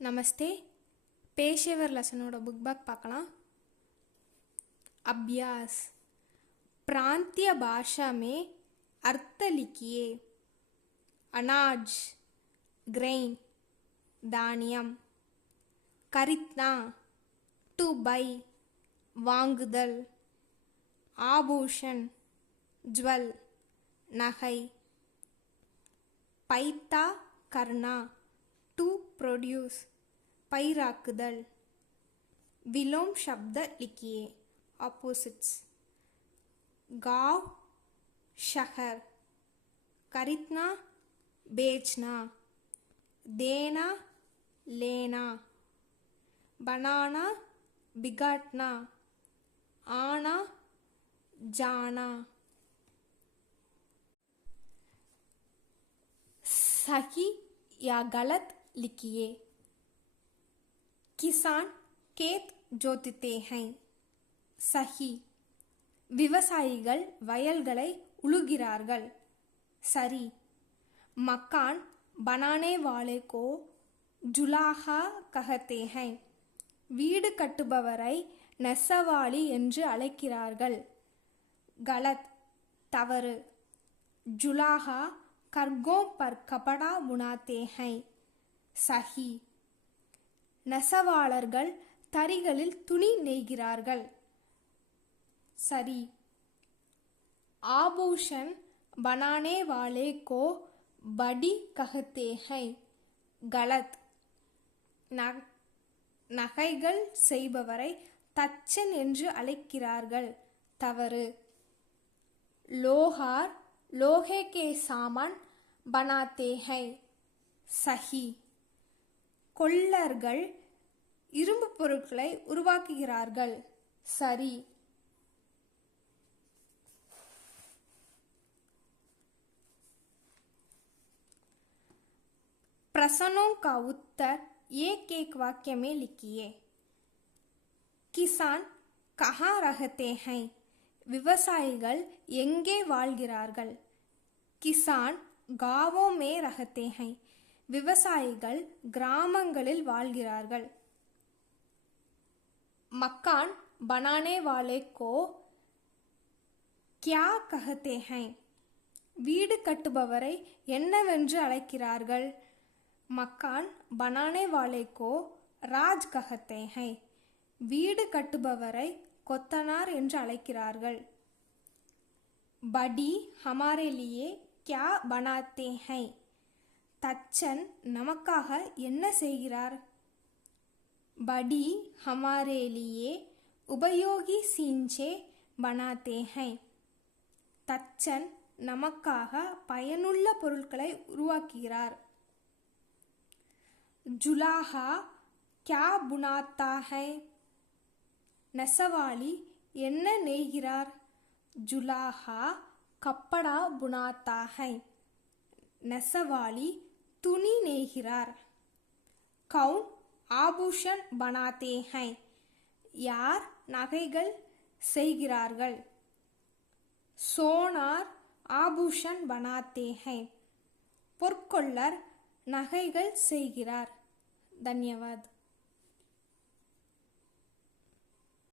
நமஸ்தே. पेशेवर लसनोட book bag பார்க்கலாம். अभ्यास. प्रांतीय भाषा में अर्थ लिखिए. अनाज ग्रेन धान्यम. खरीदना टू बाय வாங்குதல். आभूषण ज्वल नகை. पैदा करना टू प्रोड्यूस பயிராக்குதல். विलोम शब्द लिखिए. ऑपोजिट्स. गांव शहर. खरीदना बेचना. देना लेना. बनाना बिगाड़ना. आना जाना. सही या गलत लिखिए. किसान खेत जोतते हैं. सही. விவசாயிகள் வயல்களை உழுகிறார்கள். சரி. मकान बनाने वाले को जुलाहा कहते हैं. வீடு கட்டுபவரை நெசவாளி என்று அழைக்கிறார்கள். गलत தவறு. जुलाहा कर्गों पर कपड़ा बुनाते हैं. सही. நெசவாளர்கள் தறிகளில் துணி நெய்கிறார்கள். சரி. आभूषण बनाने वाले को बड़ी कहते हैं. गलत. நகைகள் செய்பவரை தச்சன் என்று அழைக்கிறார்கள். தவறு. लोहार लोहे के सामान बनाते हैं. सही. கொல்லர்கள் இரும்பு பொருட்களை உருவாக்குகிறார்கள். சரி. प्रश्नों का उत्तर एक एक वाक्य में लिखिए. किसान कहाँ रहते हैं. விவசாயிகள் எங்கே வாழ்கிறார்கள். किसान गांवों में रहते हैं. விவசாயிகள் கிராமங்களில் வாழ்கிறார்கள். मकान बनाने वाले को क्या कहते हैं. வீடு கட்டுபவரை என்னவென்று அழைக்கிறார்கள். मकान बनाने वाले को राज कहते हैं. வீடு கட்டுபவரை கொத்தனார் என்று அழைக்கிறார்கள். बड़ी हमारे लिए क्या बनाते हैं. தச்சன் நமக்காக என்ன செய்கிறார். बड़ी हमारे लिए उपयोगी चीजें बनाते हैं. தச்சன் நமக்காக பயனுள்ள பொருட்களை உருவாக்குகிறார். जुलाहा क्या बुनाता है. நெசவாளி என்ன நெய்கிறார். जुलाहा कपड़ा बुनाता है. நெசவாளி துணி நெய்கிறார். कौन आभूषण बनाते हैं. யார் நகைகள் செய்கிறார்கள். सोनार आभूषण बनाते हैं. பொற்கொல்லர் நகைகள் செய்கிறார். धन्यवाद.